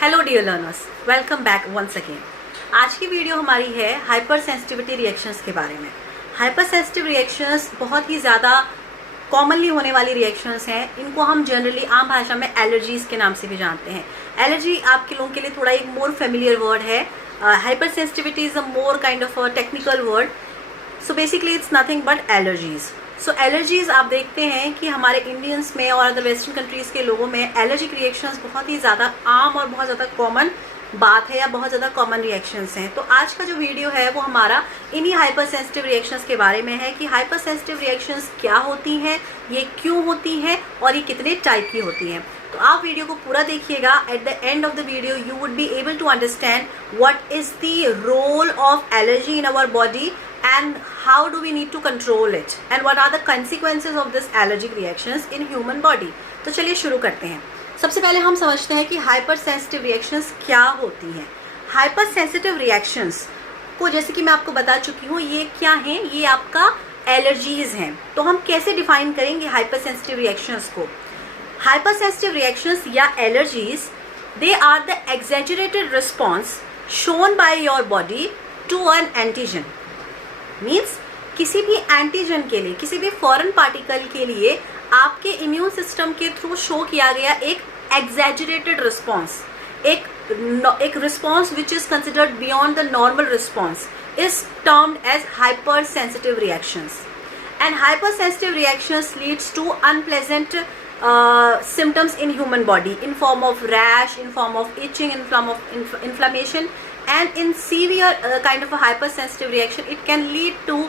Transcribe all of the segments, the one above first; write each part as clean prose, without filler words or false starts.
Hello dear learners, welcome back once again. आज की video हमारी है हाइपर सेंसिटिविटी रिएक्शंस के बारे में। हाइपर सेंसिटिव रिएक्शंस बहुत ही ज़्यादा कॉमनली होने वाली रिएक्शंस हैं। इनको हम जनरली आम भाषा में एलर्जीज के नाम से भी जानते हैं। एलर्जी आपके लोगों के लिए थोड़ा एक मोर फेमिलियर वर्ड है। Hyper sensitivity is a more kind of a technical word. So basically it's nothing but allergies. So allergies आप देखते हैं कि हमारे इंडियंस में और अदर वेस्टर्न कंट्रीज़ के लोगों में एलर्जिक रिएक्शंस बहुत ही ज़्यादा आम और बहुत ज़्यादा कॉमन बात है या बहुत ज़्यादा कॉमन रिएक्शंस हैं। तो आज का जो वीडियो है वो हमारा इन्हीं हाइपर सेंसिटिव रिएक्शंस के बारे में है कि हाइपर सेंसिटिव रिएक्शंस क्या होती हैं, ये क्यों होती हैं और ये कितने टाइप की होती हैं। तो आप वीडियो को पूरा देखिएगा। At the end of the video you would be able to understand what is the role of allergy in our body and how do we need to control it and what are the consequences of this allergic reactions in human body। तो चलिए शुरू करते हैं। सबसे पहले हम समझते हैं कि हाइपर सेंसिटिव रिएक्शंस क्या होती हैं। हाइपर सेंसिटिव रिएक्शंस को जैसे कि मैं आपको बता चुकी हूँ ये क्या हैं, ये आपका एलर्जीज हैं। तो हम कैसे डिफाइन करेंगे हाइपर सेंसिटिव रिएक्शंस को। हाइपर सेंसिटिव रिएक्शंस या allergies they are the exaggerated response shown by your body to an antigen. Means किसी भी एंटीजन के लिए, किसी भी फॉरेन पार्टिकल के लिए आपके इम्यून सिस्टम के थ्रू शो किया गया एक एग्जैजरेटेड रिस्पॉन्स, एक response which is considered beyond the normal response is termed as hyper sensitive reactions. And hyper sensitive reactions leads to unpleasant symptoms in human body in form of rash, in form of itching, in form of inflammation, and in severe kind of a hypersensitive reaction it can lead to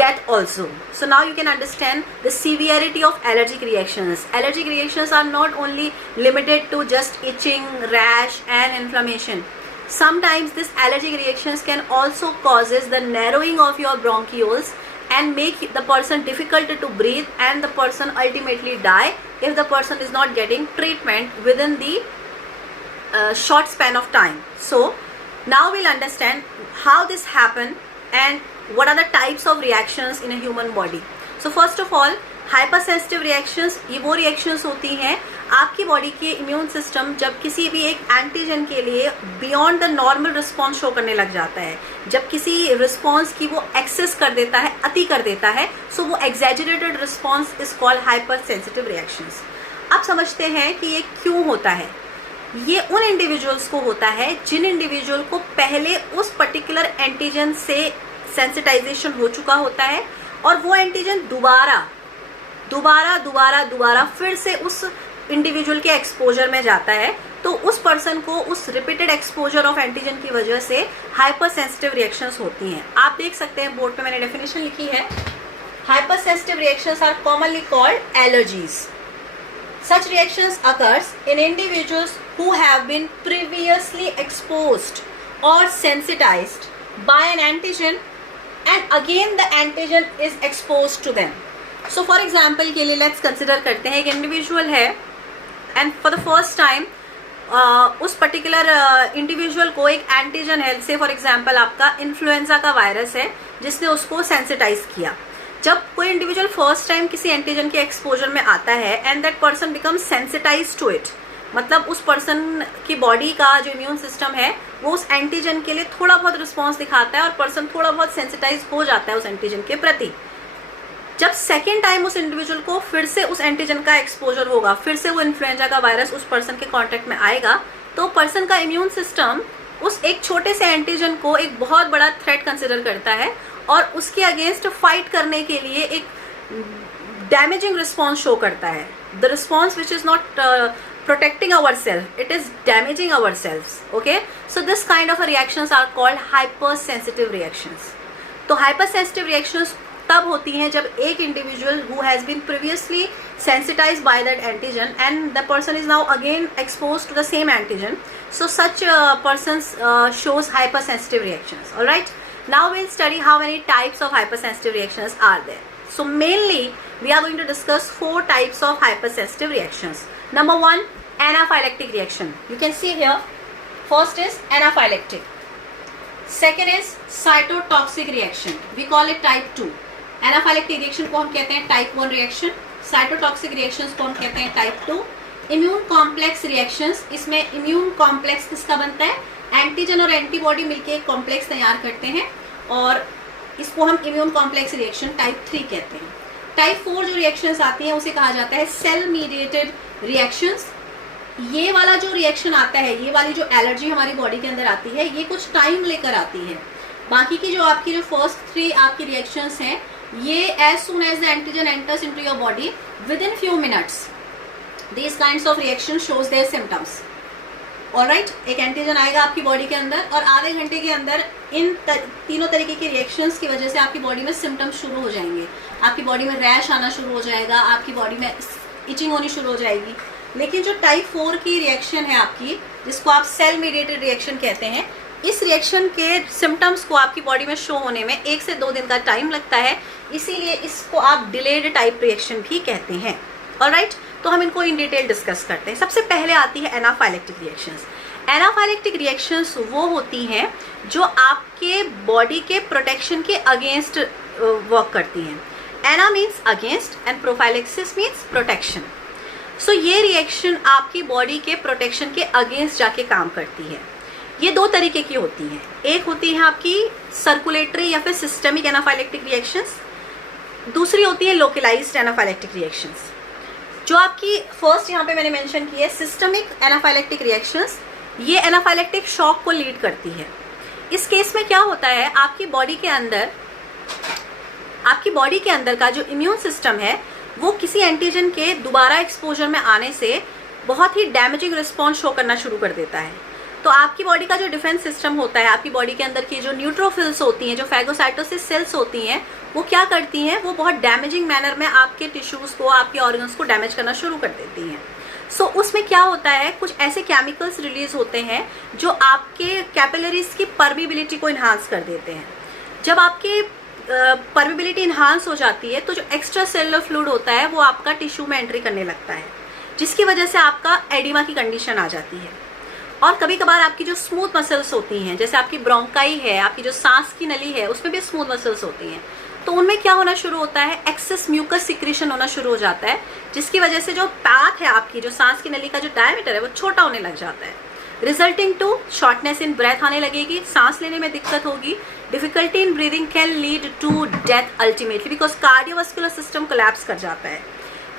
death also. So now you can understand the severity of allergic reactions. Allergic reactions are not only limited to just itching, rash and inflammation. Sometimes this allergic reactions can also causes the narrowing of your bronchioles and make the person difficult to breathe, and the person ultimately die if the person is not getting treatment within the short span of time. So now we'll understand how this happen and what are the types of reactions in a human body. So first of all, hypersensitive reactions ये वो reactions होती हैं आपकी body के immune system जब किसी भी एक एंटीजन के लिए beyond the normal response show करने लग जाता है, जब किसी रिस्पॉन्स की वो एक्सेस कर देता है, अति कर देता है, सो वो exaggerated response is called hyper sensitive reactions. आप समझते हैं कि ये क्यों होता है। ये उन इंडिविजुअल्स को होता है जिन इंडिविजुअल को पहले उस पर्टिकुलर एंटीजन से सेंसिटाइजेशन हो चुका होता है और वो एंटीजन दोबारा फिर से उस इंडिविजुअल के एक्सपोजर में जाता है। तो उस पर्सन को उस रिपीटेड एक्सपोजर ऑफ एंटीजन की वजह से हाइपर सेंसिटिव रिएक्शंस होती हैं। आप देख सकते हैं बोर्ड पे मैंने डेफिनेशन लिखी है। Hyper sensitive reactions are commonly called allergies. Such reactions occurs in individuals who have been previously exposed or sensitized by an antigen and again the antigen is exposed to them. So for example के लिए let's consider करते हैं एक individual है and for the first time उस particular individual को एक antigen है, से फॉर एग्जाम्पल आपका इन्फ्लुएंजा का वायरस है जिसने उसको सेंसिटाइज किया। जब कोई इंडिविजुअल फर्स्ट टाइम किसी एंटीजन के एक्सपोजर में आता है and that person becomes sensitize to it, मतलब उस पर्सन की बॉडी का जो इम्यून सिस्टम है वो उस एंटीजन के लिए थोड़ा बहुत रिस्पॉन्स दिखाता है और पर्सन थोड़ा बहुत सेंसिटाइज हो जाता है उस एंटीजन के प्रति। जब सेकेंड टाइम उस इंडिविजुअल को फिर से उस एंटीजन का एक्सपोजर होगा, फिर से वो इन्फ्लुएंजा का वायरस उस पर्सन के कॉन्टेक्ट में आएगा, तो पर्सन का इम्यून सिस्टम उस एक छोटे से एंटीजन को एक बहुत बड़ा थ्रेट कंसिडर करता है और उसके अगेंस्ट फाइट करने के लिए एक डैमेजिंग रिस्पॉन्स शो करता है। The response which is not protecting ourselves, it is damaging ourselves. Okay, so this kind of reactions are called hypersensitive reactions. तो hypersensitive reactions तब होती हैं जब एक individual who has been previously sensitized by that antigen and the person is now again exposed to the same antigen, so such persons shows hypersensitive reactions. All right, now we'll study how many types of hypersensitive reactions are there. So mainly we are going to discuss 4 types of hypersensitive reactions. Number 1, anaphylactic reaction. You can see here, first is anaphylactic. Second is cytotoxic reaction. We call it type 2. Anaphylactic reaction को हम कहते हैं type 1 reaction. Cytotoxic reactions को हम कहते हैं type 2. Immune complex reactions, इसमें immune complex किसका बनता है, एंटीजन और एंटीबॉडी मिलके एक कॉम्प्लेक्स तैयार करते हैं और इसको हम इम्यून कॉम्प्लेक्स रिएक्शन टाइप 3 कहते हैं। टाइप 4 जो रिएक्शंस आती हैं उसे कहा जाता है सेल मीडिएटेड रिएक्शंस। ये वाला जो रिएक्शन आता है, ये वाली जो एलर्जी हमारी बॉडी के अंदर आती है, ये कुछ टाइम लेकर आती है। बाकी की जो आपकी जो फर्स्ट 3 आपकी रिएक्शंस हैं, ये as soon as the antigen enters into your body within few minutes these kinds of reaction shows their symptoms. Alright, एक एंटीजन आएगा आपकी बॉडी के अंदर और आधे घंटे के अंदर इन तीनों तरीके के रिएक्शंस की वजह से आपकी बॉडी में सिम्टम्स शुरू हो जाएंगे। आपकी बॉडी में रैश आना शुरू हो जाएगा, आपकी बॉडी में इचिंग होनी शुरू हो जाएगी। लेकिन जो टाइप 4 की रिएक्शन है आपकी, जिसको आप सेल मीडिएटेड रिएक्शन कहते हैं, इस रिएक्शन के सिम्टम्स को आपकी बॉडी में शो होने में 1 से 2 दिन का टाइम लगता है, इसीलिए इसको आप डिलेड टाइप रिएक्शन भी कहते हैं। ऑलराइट, तो हम इनको इन डिटेल डिस्कस करते हैं। सबसे पहले आती है एनाफाइलेक्टिक रिएक्शंस। एनाफाइलेक्टिक रिएक्शंस वो होती हैं जो आपके बॉडी के प्रोटेक्शन के अगेंस्ट वर्क करती हैं। Ana means against and prophylaxis means protection. So ये रिएक्शन आपकी बॉडी के प्रोटेक्शन के अगेंस्ट जाके काम करती है। ये 2 तरीके की होती हैं। एक होती है आपकी सर्कुलेटरी या फिर सिस्टमिक एनाफाइलेक्टिक रिएक्शंस, दूसरी होती है लोकलाइज्ड एनाफाइलेक्टिक रिएक्शंस। जो आपकी फर्स्ट यहाँ पे मैंने मेंशन की है सिस्टमिक एनाफाइलेक्टिक रिएक्शंस, ये एनाफाइलेक्टिक शॉक को लीड करती है। इस केस में क्या होता है, आपकी बॉडी के अंदर का जो इम्यून सिस्टम है वो किसी एंटीजन के दोबारा एक्सपोजर में आने से बहुत ही डैमेजिंग रिस्पॉन्स शो करना शुरू कर देता है। तो आपकी बॉडी का जो डिफेंस सिस्टम होता है, आपकी बॉडी के अंदर की जो न्यूट्रोफिल्स होती हैं, जो फैगोसाइटोसिस सेल्स होती हैं, वो क्या करती हैं, वो बहुत डैमेजिंग मैनर में आपके टिश्यूज़ को, आपके ऑर्गन्स को डैमेज करना शुरू कर देती हैं। सो उसमें क्या होता है, कुछ ऐसे केमिकल्स रिलीज होते हैं जो आपके कैपिलरीज की परमिबिलिटी को इन्हांस कर देते हैं। जब आपके परमिबिलिटी इन्हांस हो जाती है तो जो एक्स्ट्रा सेलुलर फ्लूइड होता है वो आपका टिश्यू में एंट्री करने लगता है, जिसकी वजह से आपका एडिमा की कंडीशन आ जाती है। और कभी कभार आपकी जो स्मूथ मसल्स होती हैं, जैसे आपकी ब्रोंकाई है, आपकी जो सांस की नली है, उसमें भी स्मूथ मसल्स होती हैं, तो उनमें क्या होना शुरू होता है, एक्सेस म्यूकस सिक्रीशन होना शुरू हो जाता है, जिसकी वजह से जो पाथ है आपकी, जो सांस की नली का जो डायमीटर है वो छोटा होने लग जाता है, resulting to shortness in breath आने लगेगी, सांस लेने में दिक्कत होगी, difficulty in breathing can lead to death ultimately, because cardiovascular system collapse कर जाता है।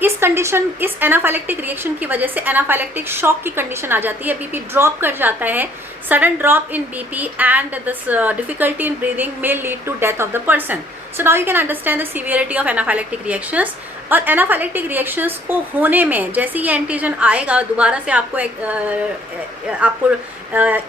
इस कंडीशन, इस एनाफाइलेक्टिक रिएक्शन की वजह से एनाफाइलेक्टिक शॉक की कंडीशन आ जाती है, बीपी ड्रॉप कर जाता है, sudden drop in BP and this difficulty in breathing may lead to death of the person. So now you can understand the severity of anaphylactic reactions. और anaphylactic reactions को होने में, जैसे ये एंटीजन आएगा दोबारा से आपको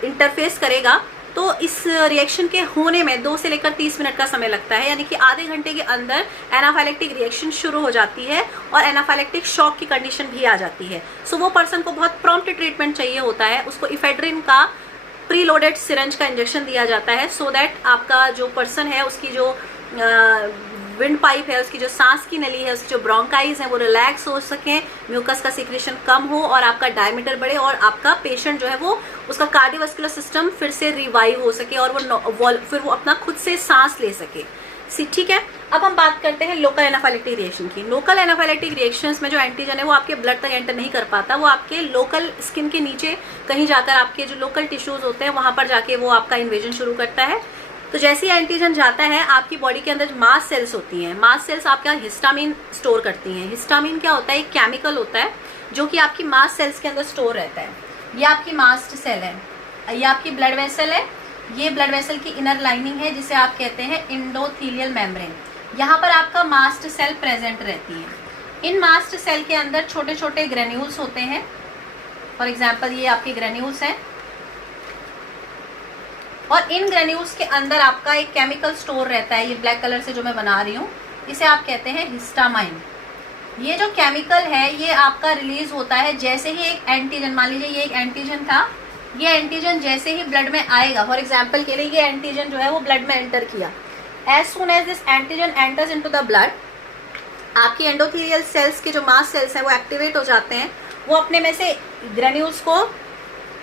इंटरफेस करेगा, तो इस रिएक्शन के होने में 2 से लेकर 30 मिनट का समय लगता है, यानी कि आधे घंटे के अंदर एनाफाइलेक्टिक रिएक्शन शुरू हो जाती है और एनाफाइलेक्टिक शॉक की कंडीशन भी आ जाती है। सो वो पर्सन को बहुत प्रॉम्प्ट ट्रीटमेंट चाहिए होता है, उसको इफेड्रिन का प्री लोडेड सिरंज का इंजेक्शन दिया जाता है, सो दैट आपका जो पर्सन है उसकी जो विंड पाइप है, उसकी जो सांस की नली है, उसकी जो ब्रोंकाइज है वो रिलैक्स हो सकें, म्यूकस का सिक्रेशन कम हो और आपका डायमीटर बढ़े और आपका पेशेंट जो है वो उसका कार्डियोवास्कुलर सिस्टम फिर से रिवाइव हो सके और फिर वो अपना खुद से सांस ले सके। ठीक है, अब हम बात करते हैं लोकल एनाफाइलेक्टिक रिएक्शन की। लोकल एनाफाइलेक्टिक रिएक्शंस में जो एंटीजन है वो आपके ब्लड तक एंटर नहीं कर पाता, वो आपके लोकल स्किन के नीचे कहीं जाकर आपके जो लोकल टिश्यूज होते हैं वहां पर जाके वो आपका इन्वेजन शुरू करता है। तो जैसे ही एंटीजन जाता है, आपकी बॉडी के अंदर मास्ट सेल्स होती हैं, मास्ट सेल्स आपका हिस्टामिन स्टोर करती हैं। हिस्टामिन क्या होता है, एक केमिकल होता है जो कि आपकी मास्ट सेल्स के अंदर स्टोर रहता है। ये आपकी मास्ट सेल है, ये आपकी ब्लड वेसल है, ये ब्लड वेसल की इनर लाइनिंग है जिसे आप कहते हैं एंडोथेलियल मेम्ब्रेन। यहाँ पर आपका मास्ट सेल प्रेजेंट रहती है। इन मास्ट सेल के अंदर छोटे छोटे ग्रेन्यूल्स होते हैं। फॉर एग्जाम्पल ये आपके ग्रेन्यूल्स हैं और इन ग्रेन्यूल्स के अंदर आपका एक केमिकल स्टोर रहता है, ये ब्लैक कलर से जो मैं बना रही हूँ, इसे आप कहते हैं हिस्टामाइन। ये जो केमिकल है ये आपका रिलीज होता है जैसे ही एक एंटीजन, मान लीजिए ये एक एंटीजन था, ये एंटीजन जैसे ही ब्लड में आएगा, फॉर एग्जाम्पल के लिए ये एंटीजन जो है वो ब्लड में एंटर किया, as soon as this antigen enters into the blood, आपकी एंडोथेलियल सेल्स के जो मास्ट सेल्स हैं वो एक्टिवेट हो जाते हैं। वो अपने में से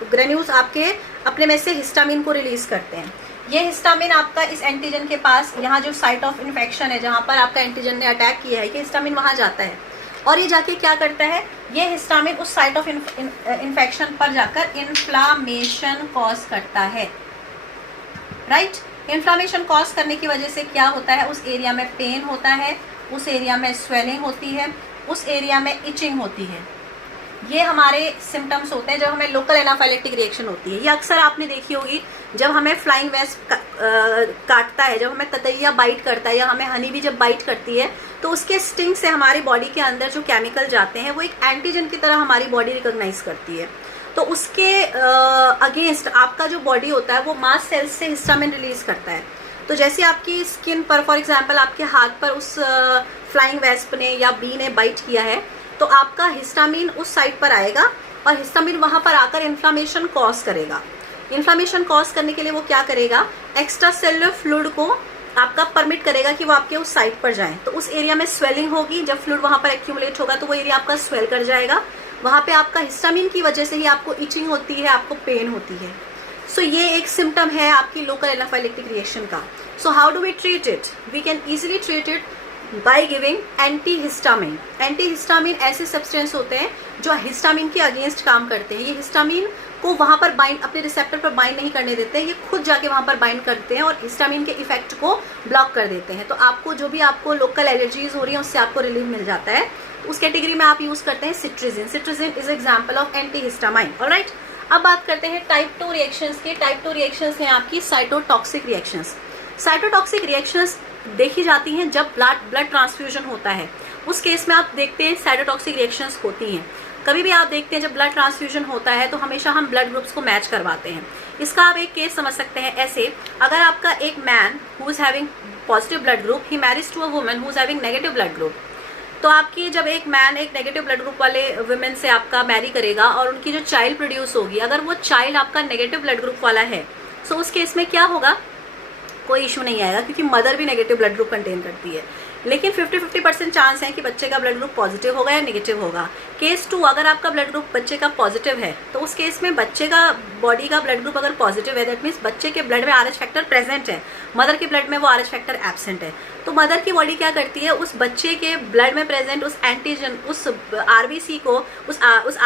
ग्रेन्यूल्स आपके अपने में से हिस्टामिन को रिलीज करते हैं। ये हिस्टामिन आपका इस एंटीजन के पास, यहाँ जो साइट ऑफ इन्फेक्शन है जहाँ पर आपका एंटीजन ने अटैक किया है, ये हिस्टामिन वहाँ जाता है। और ये जाके क्या करता है, ये हिस्टामिन उस साइट ऑफ इन्फेक्शन पर जाकर इन्फ्लामेशन कॉज करता है, राइट। इन्फ्लामेशन कॉज करने की वजह से क्या होता है, उस एरिया में पेन होता है, उस एरिया में स्वेलिंग होती है, उस एरिया में इचिंग होती है। ये हमारे सिम्टम्स होते हैं जब हमें लोकल एनाफाइलेक्टिक रिएक्शन होती है। ये अक्सर आपने देखी होगी जब हमें फ्लाइंग वेस्प काटता है, जब हमें ततैया बाइट करता है या हमें हनी भी जब बाइट करती है तो उसके स्टिंग से हमारी बॉडी के अंदर जो केमिकल जाते हैं वो एक एंटीजन की तरह हमारी बॉडी रिकॉग्नाइज करती है। तो उसके अगेंस्ट आपका जो बॉडी होता है वो मास्ट सेल्स से हिस्टामिन रिलीज करता है। तो जैसे आपकी स्किन पर फॉर एग्जांपल आपके हाथ पर उस फ्लाइंग वेस्प ने या बी ने बाइट किया है तो आपका हिस्टामिन उस साइड पर आएगा और हिस्टामिन वहाँ पर आकर इन्फ्लामेशन कॉज करेगा। इन्फ्लामेशन कॉज करने के लिए वो क्या करेगा, एक्स्ट्रा सेलुलर फ्लूइड को आपका परमिट करेगा कि वो आपके उस साइड पर जाए। तो उस एरिया में स्वेलिंग होगी, जब फ्लूइड वहाँ पर एक्यूमुलेट होगा तो वो एरिया आपका स्वेल कर जाएगा। वहाँ पे आपका हिस्टामिन की वजह से ही आपको इचिंग होती है, आपको पेन होती है। सो ये एक सिम्टम है आपकी लोकल एनाफाइलेक्टिक रिएक्शन का। So how do we treat it, we can easily treat it by giving antihistamine. Antihistamine ऐसे सब्सटेंस होते हैं जो हिस्टामिन के अगेंस्ट काम करते हैं। ये हिस्टामिन को वहाँ पर बाइंड, अपने रिसेप्टर पर बाइंड नहीं करने देते हैं, ये खुद जाके वहाँ पर बाइंड करते हैं और हिस्टामिन के इफेक्ट को ब्लॉक कर देते हैं। तो आपको जो भी आपको लोकल एलर्जीज हो रही हैं उससे आपको रिलीफ मिल जाता है। उस कैटेगरी में आप यूज करते हैं cetirizine. Cetirizine is example of antihistamine, alright. अब बात करते हैं टाइप 2 रिएक्शंस के। टाइप 2 रिएक्शंस हैं आपकी साइटोटॉक्सिक रिएक्शंस। साइटोटॉक्सिक रिएक्शंस देखी जाती हैं जब ब्लड ट्रांसफ्यूजन होता है, उस केस में आप देखते हैं साइटोटॉक्सिक रिएक्शंस होती हैं। कभी भी आप देखते हैं जब ब्लड ट्रांसफ्यूजन होता है तो हमेशा हम ब्लड ग्रुप्स को मैच करवाते हैं। इसका आप एक केस समझ सकते हैं ऐसे, अगर आपका एक man who is having positive blood group, he marriage to a woman who is having negative blood group, तो आपकी जब एक मैन एक नेगेटिव ब्लड ग्रुप वाले वुमेन से आपका मैरी करेगा और उनकी जो चाइल्ड प्रोड्यूस होगी, अगर वो चाइल्ड आपका नेगेटिव ब्लड ग्रुप वाला है, सो उस केस में क्या होगा, कोई इशू नहीं आएगा क्योंकि मदर भी नेगेटिव ब्लड ग्रुप कंटेन करती है। लेकिन 50-50% चांस है कि बच्चे का ब्लड ग्रुप पॉजिटिव होगा या नेगेटिव होगा। केस 2, अगर आपका ब्लड ग्रुप बच्चे का पॉजिटिव है तो उस केस में बच्चे का बॉडी का ब्लड ग्रुप अगर पॉजिटिव है, दैट मीन्स बच्चे के ब्लड में RH फैक्टर प्रेजेंट है, मदर के ब्लड में वो RH फैक्टर एब्सेंट है। तो मदर की बॉडी क्या करती है, उस बच्चे के ब्लड में प्रेजेंट उस एंटीजन, उस RBC को, उस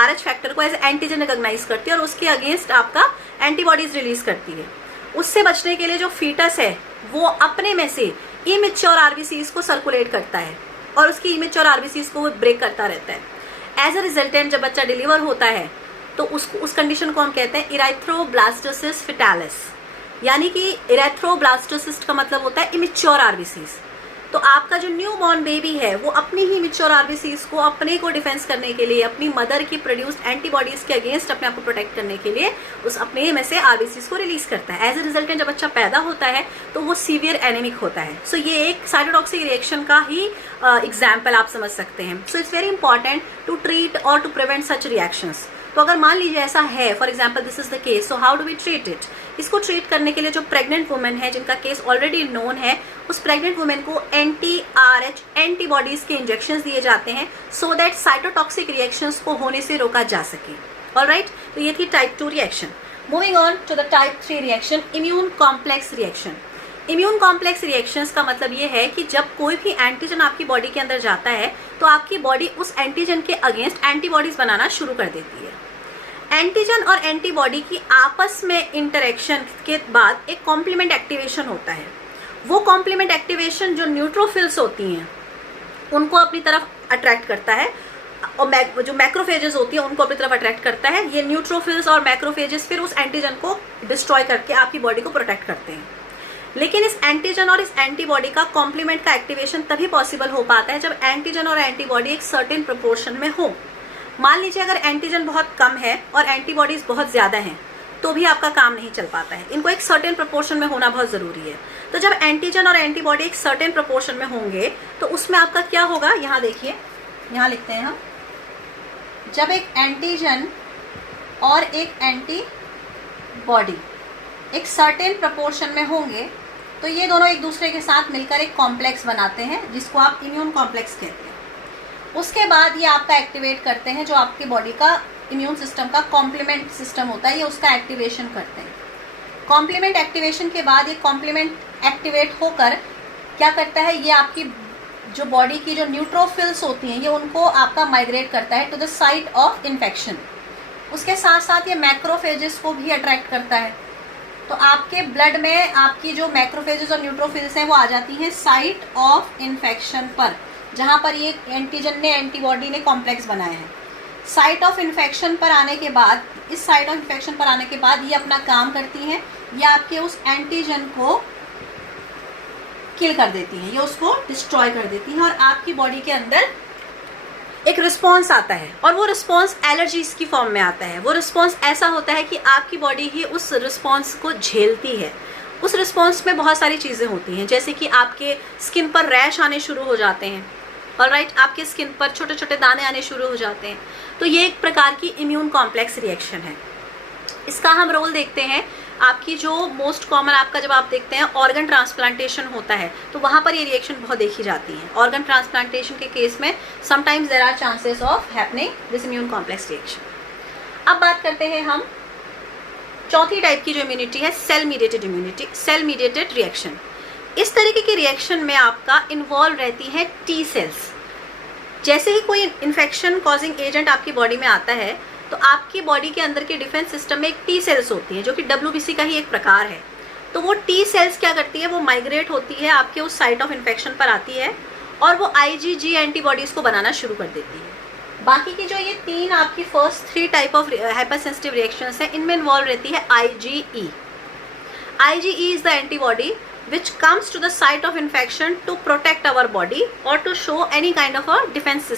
RH फैक्टर को एज एंटीजन रिकॉग्नाइज करती है और उसके अगेंस्ट आपका एंटीबॉडीज रिलीज करती है। उससे बचने के लिए जो फीटस है वो अपने में से इमेच्योर RBCs को सर्कुलेट करता है और उसकी इमेच्योर RBCs को वो ब्रेक करता रहता है। एज अ रिजल्टेंट जब बच्चा डिलीवर होता है तो उस कंडीशन को हम कहते हैं इरेथ्रोब्लास्टोसिस फेटालिस, यानी कि इरेथ्रोब्लास्टोसिस का मतलब होता है इमेच्योर RBCs। तो आपका जो न्यू बॉर्न बेबी है वो अपनी ही इमेच्योर RBCs को अपने को डिफेंस करने के लिए, अपनी मदर की प्रोड्यूस्ड एंटीबॉडीज के अगेंस्ट अपने आप को प्रोटेक्ट करने के लिए उस अपने में से RBCs को रिलीज करता है। एज अ रिजल्टेंट जब बच्चा पैदा होता है तो वो सीवियर एनेमिक होता है। सो ये एक साइटोटॉक्सिक रिएक्शन का ही एग्जाम्पल आप समझ सकते हैं। So it's very important to treat और टू प्रिवेंट सच रिएक्शंस। तो अगर मान लीजिए ऐसा है, for example this is the case, so how do we treat it. इसको ट्रीट करने के लिए जो प्रेग्नेंट वुमेन है जिनका केस ऑलरेडी नोन है, उस प्रेग्नेंट वुमेन को anti-RH एंटीबॉडीज के इंजेक्शंस दिए जाते हैं सो दैट साइटोटॉक्सिक रिएक्शंस को होने से रोका जा सके। ऑलराइट, तो ये थी type 2 reaction. Moving on to the type 3 reaction, immune complex reaction. Immune complex reactions का मतलब ये है कि जब कोई भी एंटीजन आपकी बॉडी के अंदर जाता है तो आपकी बॉडी उस एंटीजन के अगेंस्ट एंटीबॉडीज बनाना शुरू कर देती है। एंटीजन और एंटीबॉडी की आपस में इंटरेक्शन के बाद एक कॉम्प्लीमेंट एक्टिवेशन होता है। वो कॉम्प्लीमेंट एक्टिवेशन जो न्यूट्रोफिल्स होती हैं उनको अपनी तरफ अट्रैक्ट करता है और जो मैक्रोफेजेस होती है उनको अपनी तरफ अट्रैक्ट करता है। ये न्यूट्रोफिल्स और मैक्रोफेजेस फिर उस एंटीजन को डिस्ट्रॉय करके आपकी बॉडी को प्रोटेक्ट करते हैं। लेकिन इस एंटीजन और इस एंटीबॉडी का कॉम्प्लीमेंट का एक्टिवेशन तभी पॉसिबल हो पाता है जब एंटीजन और एंटीबॉडी एक सर्टेन प्रोपोर्शन में हो। मान लीजिए अगर एंटीजन बहुत कम है और एंटीबॉडीज बहुत ज़्यादा हैं तो भी आपका काम नहीं चल पाता है। इनको एक सर्टेन प्रोपोर्शन में होना बहुत ज़रूरी है। तो जब एंटीजन और एंटीबॉडी एक सर्टेन प्रोपोर्शन में होंगे तो उसमें आपका क्या होगा, यहाँ देखिए, यहाँ लिखते हैं हम, जब एक एंटीजन और एक एंटीबॉडी एक सर्टेन प्रोपोर्शन में होंगे तो ये दोनों एक दूसरे के साथ मिलकर एक कॉम्प्लेक्स बनाते हैं जिसको आप इम्यून कॉम्प्लेक्स कहते हैं। उसके बाद ये आपका एक्टिवेट करते हैं, जो आपकी बॉडी का इम्यून सिस्टम का कॉम्प्लीमेंट सिस्टम होता है, ये उसका एक्टिवेशन करते हैं। कॉम्प्लीमेंट एक्टिवेशन के बाद ये कॉम्प्लीमेंट एक्टिवेट होकर क्या करता है, ये आपकी जो बॉडी की जो न्यूट्रोफिल्स होती हैं ये उनको आपका माइग्रेट करता है to the site of infection. उसके साथ साथ ये मैक्रोफेजेस को भी अट्रैक्ट करता है। तो आपके ब्लड में आपकी जो मैक्रोफेजेस और न्यूट्रोफिल्स हैं वो आ जाती हैं साइट ऑफ इन्फेक्शन पर, जहाँ पर ये एंटीजन ने एंटीबॉडी ने कॉम्प्लेक्स बनाए हैं। साइट ऑफ इन्फेक्शन पर आने के बाद, इस साइट ऑफ इन्फेक्शन पर आने के बाद ये अपना काम करती हैं, ये आपके उस एंटीजन को किल कर देती हैं, ये उसको डिस्ट्रॉय कर देती हैं और आपकी बॉडी के अंदर एक रिस्पॉन्स आता है और वो रिस्पॉन्स एलर्जीज की फॉर्म में आता है। वो रिस्पॉन्स ऐसा होता है कि आपकी बॉडी ही उस रिस्पॉन्स को झेलती है। उस रिस्पॉन्स में बहुत सारी चीज़ें होती हैं, जैसे कि आपके स्किन पर रैश आने शुरू हो जाते हैं, ऑलराइट, आपके स्किन पर छोटे छोटे दाने आने शुरू हो जाते हैं। तो ये एक प्रकार की इम्यून कॉम्प्लेक्स रिएक्शन है। इसका हम रोल देखते हैं, आपकी जो मोस्ट कॉमन आपका जब आप देखते हैं ऑर्गन ट्रांसप्लांटेशन होता है तो वहाँ पर ये रिएक्शन बहुत देखी जाती है। ऑर्गन ट्रांसप्लांटेशन के केस में sometimes there are chances of happening this immune complex reaction. अब बात करते हैं हम चौथी टाइप की जो इम्यूनिटी है, cell mediated immunity, cell mediated reaction. इस तरीके के रिएक्शन में आपका इन्वॉल्व रहती है टी सेल्स। जैसे ही कोई इन्फेक्शन कॉजिंग एजेंट आपकी बॉडी में आता है तो आपकी बॉडी के अंदर के डिफेंस सिस्टम में एक टी सेल्स होती हैं, जो कि WBC का ही एक प्रकार है। तो वो टी सेल्स क्या करती है, वो माइग्रेट होती है, आपके उस साइट ऑफ इन्फेक्शन पर आती है और वो IgG एंटीबॉडीज को बनाना शुरू कर देती है। बाकी की जो ये तीन आपकी first 3 type of hyper sensitive reactions हैं, इनमें इन्वॉल्व रहती है IgE। IgE is the antibody which comes to the site of infection to protect our body or to show any kind of a defense